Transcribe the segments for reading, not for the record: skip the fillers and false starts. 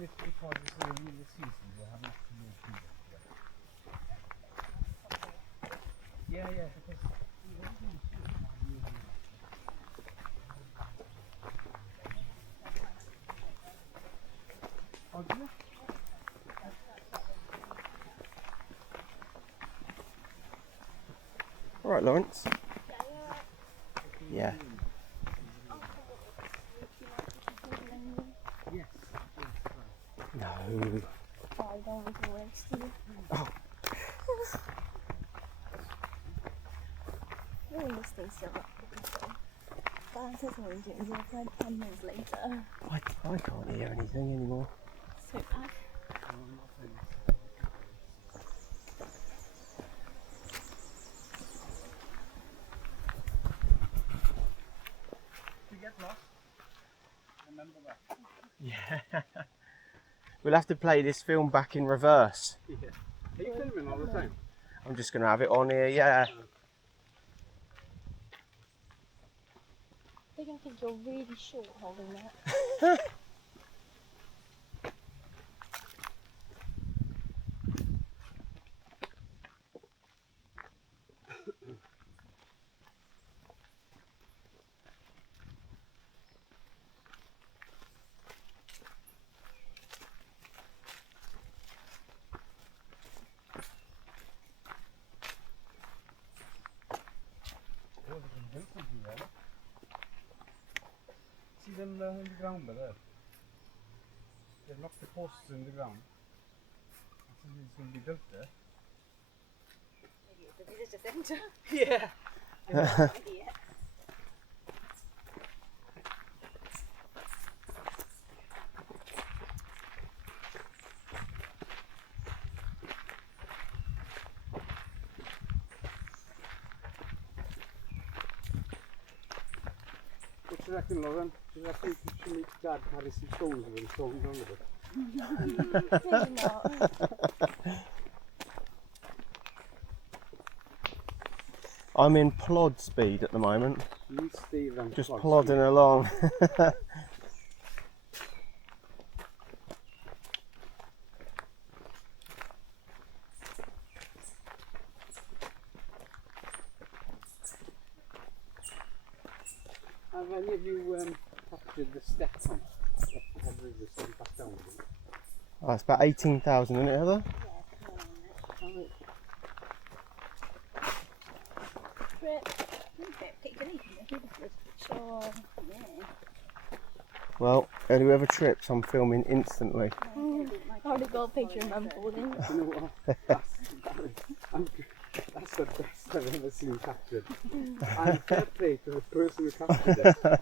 wondering if because it's early in the season they haven't moved people yet. Yeah, because oh, do you? All right, Lawrence. Yeah. Yes. No. Oh, I don't want to waste you. Oh. Really listening still up. That says orange and you've read 10 minutes later. I can't hear anything anymore. So bad. To get lost, remember that. Yeah. We'll have to play this film back in reverse. Yeah. Are you filming all the time? I'm just going to have it on here, yeah. They're going to think you're really short holding that. See them in the ground there? They've knocked the posts in the ground. I think it's going to be built there. Maybe it's a visitor centre. Yeah. Idea. What do you reckon, Lauren? Do you reckon you should make Dad carry some stones with him so he's on with it? Maybe not. I'm in plod speed at the moment. You stay around. Just plodding along. Have any of you captured the steps on the head river going back down with them? Oh, it's about 18,000, isn't it, Heather? Trip. Sure. Yeah. Well, whoever trips, I'm filming instantly. I already got a picture of Mum falling. You know what? That's the best I've ever seen captured. And fair play to the person who captured it.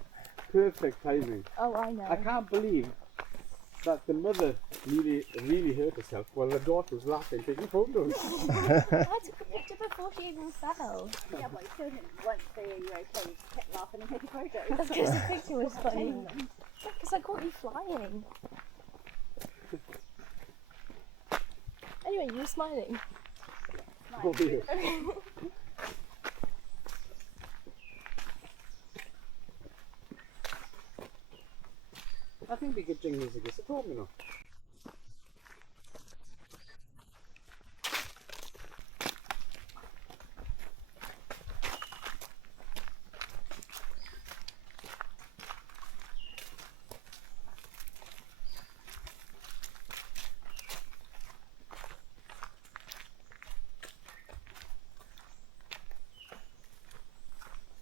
Perfect timing. Oh, I know. I can't believe that the mother really hurt herself while the daughter was laughing, taking photos. I took a picture before she even fell. Yeah, but you still didn't once say you're okay, you kept laughing and taking photos. That's because the picture was funny. Because I caught you flying. Anyway, you were smiling. Oh, yes. I think we could drink music at home, you know.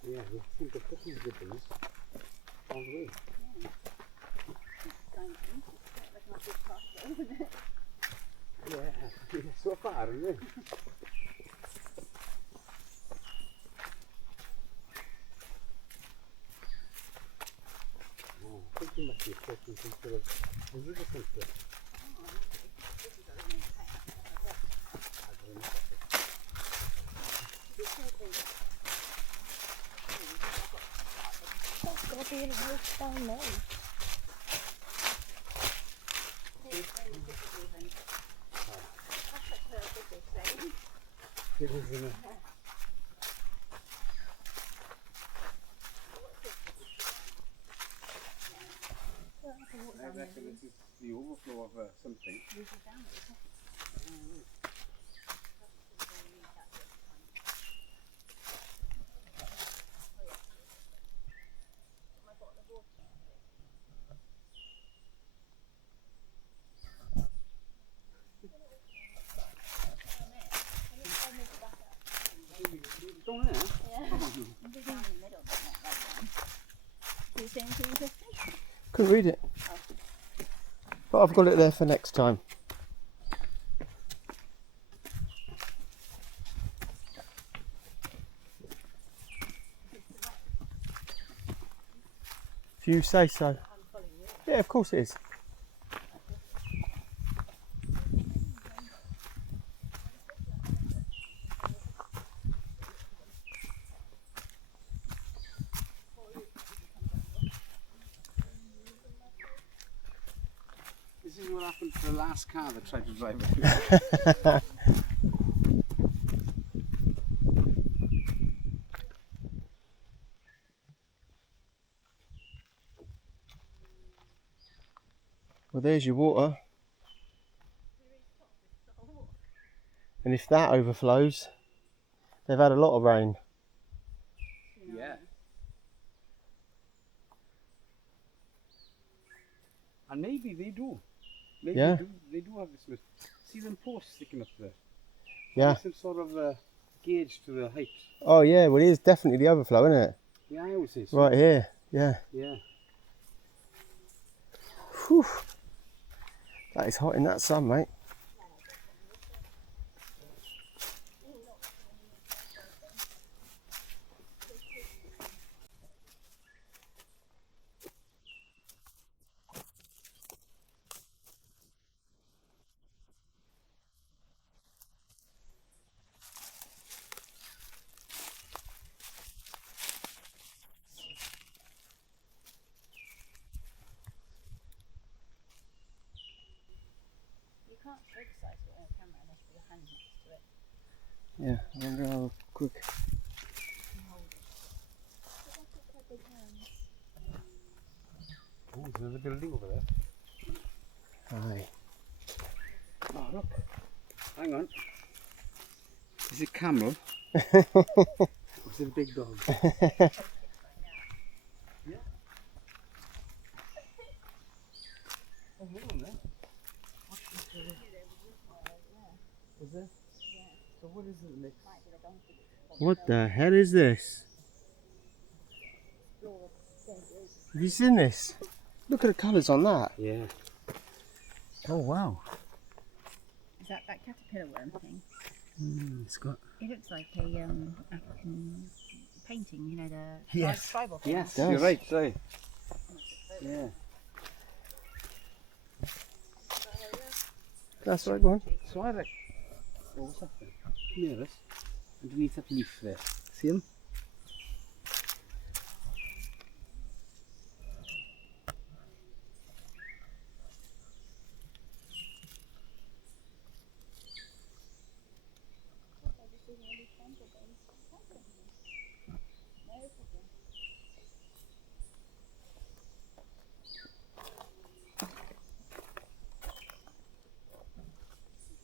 Yeah, we think of putting ribbons all the way. Yeah, so far, isn't it? Oh, I think you must be talking some sort of visitor centre. That's got to be a wolf down there. It is, isn't it? I reckon this is the overflow of Down there? Yeah. Maybe down in the middle, but not that one. Do you see anything interesting? Couldn't read it. But I've got it there for next time. If you say so. I'm following you. Yeah, of course it is. This is what happened to the last car that tried to drive it. Well, there's your water. And if that overflows, they've had a lot of rain. Yeah. And maybe they do. Maybe Yeah. they do have this. See them posts sticking up there? Yeah. There's some sort of gauge to the height. Oh yeah, well it is definitely the overflow, isn't it? Yeah, I always say so. Right here. Yeah. Yeah. Whew. That is hot in that sun, mate. You can't show the size of it on a camera unless you put your hand next to it. Yeah, I wonder how quick. Oh, there's a building over there. Aye. Oh, look. Hang on. Is it camel? Or is it a big dog? Yeah. Oh, hold on there. Was there? So what is it next? What the hell is this? Have you seen this? Look at the colours on that. Yeah. Oh, wow. Is that caterpillar worm thing? It's got... It looks like a African painting, you know, the Yes. tribal thing. Yes, Does. you're right, sorry. Yeah. That's right, go on. So I reckon... Oh, what's that then? Near us. Underneath that leaf there. See him?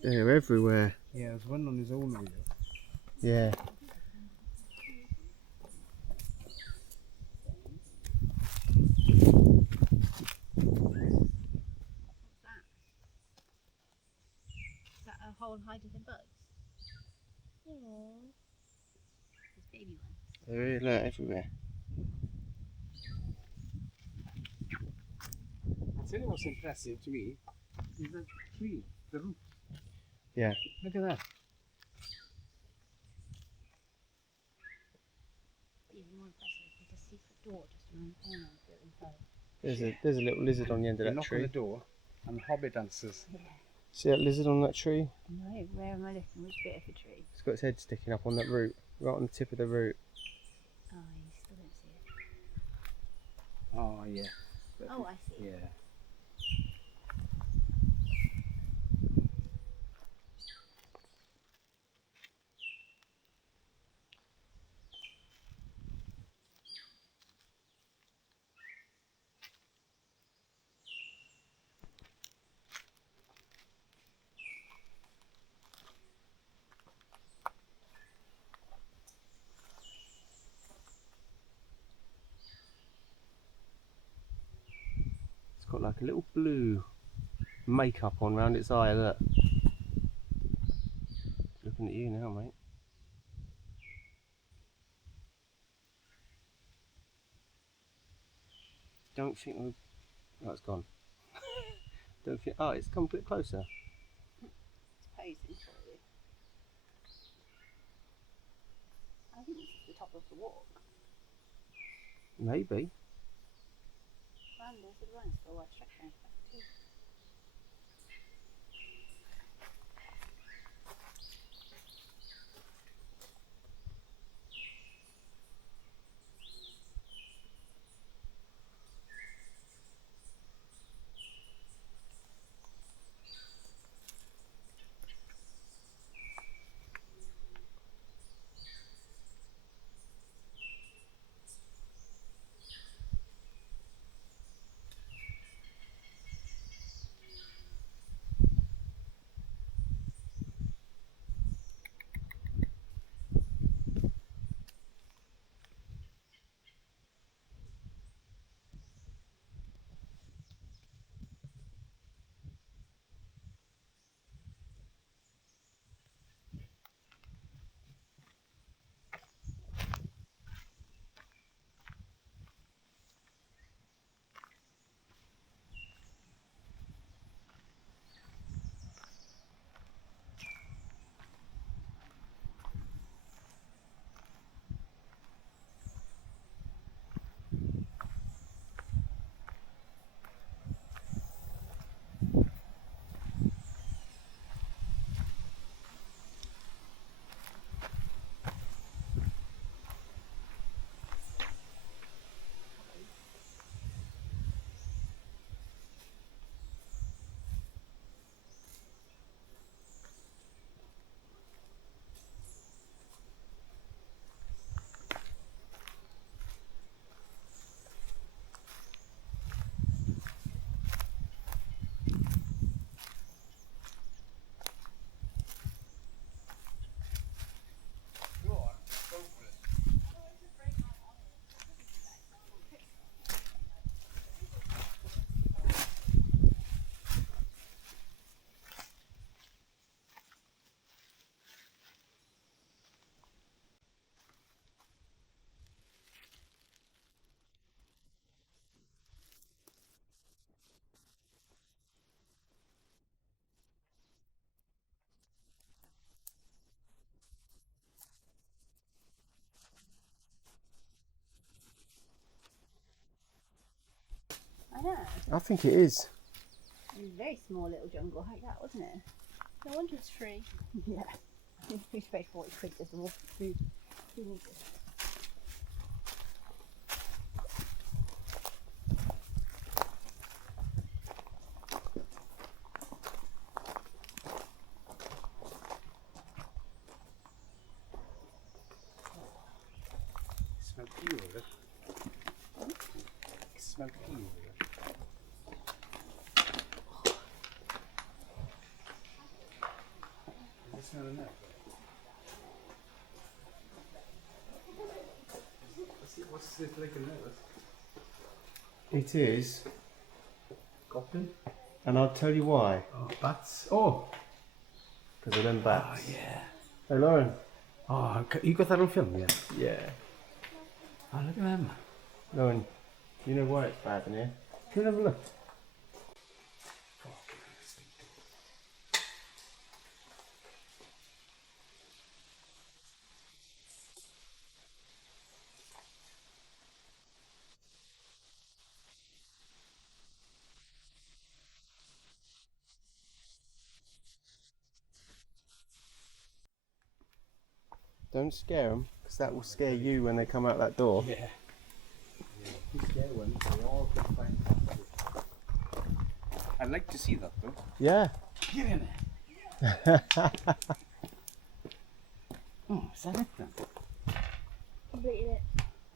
They're everywhere. Yeah, there's one on his own video. Yeah. Is that a whole hide of the bugs? Yeah. There's baby ones. They're everywhere. I'll tell you what's impressive to me is the tree, the root. Yeah. Look at that. Even more impressive, there's a secret door just around the corner inside. There's a little lizard on the end of You that knock on tree. the door and the hobbit answers. See that lizard on that tree? No, where am I looking? Which bit of the tree? It's got its head sticking up on that root, right on the tip of the root. Oh, you still don't see it. Oh, yeah. Oh, I see. Yeah. It's got like a little blue makeup on round its eye, look. Looking at you now, mate. don't think we... Oh, it's gone. Don't think... Oh, it's come a bit closer. It's posing for you. I think this is the top of the walk. Maybe. And there's a run for a white stretch going back too. I know. I think it is. It was a very small little jungle like that, wasn't it? No wonder it's free. Yeah. I think we paid 40 quid just for food. Who needs it? Smell peel, it. Smell peel. Smell it now. What's it like in there? It is. Cotton? And I'll tell you why. Oh, bats. Oh! Because of them Oh, bats. yeah. Hey, Lauren. Oh, you got that on film, yeah? Yeah. Oh, look at them. Lauren, you know why it's bad in here? Can you have a look? Don't scare them, because that will scare you when they come out that door. Yeah. You scare one, they all get fantastic. I'd like to see that though. Yeah. Get in there. Oh, is that it then? Completed it.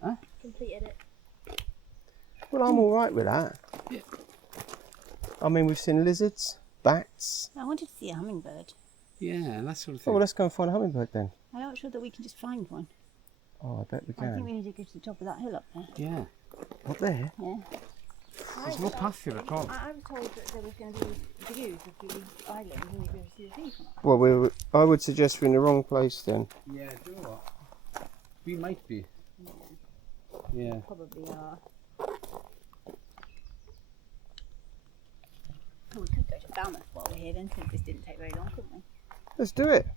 Huh? Completed it. Well, I'm alright with that. Yeah. I mean, we've seen lizards, bats. I wanted to see a hummingbird. Yeah, that sort of Oh, thing. well, let's go and find a hummingbird then. I'm not sure that we can just find one. Oh, I bet we I think can. we need to go to the top of that hill up there. Yeah. Up there? Yeah. There's no path here at all. I was told that there was going to be views of the island and you'd be able to see the sea from up. Well, I would suggest we're in the wrong place then. Yeah, do you know what? We might be. Yeah. Probably are. Well, we could go to Falmouth while we're here then, since this didn't take very long, couldn't we? Let's do it.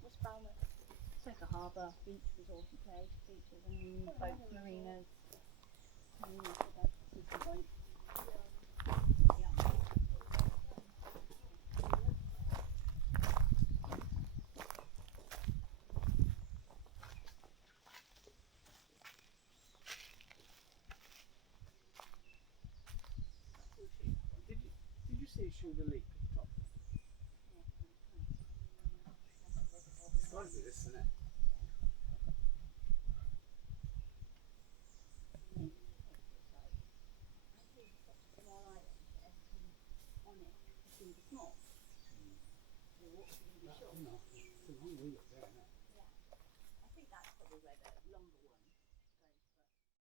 What's Falmouth? It's like a harbour, beach, resorty place, beaches and boats, marinas. Did you see it show the lake at the top? It's got to be this, isn't it? I think that's probably where the longer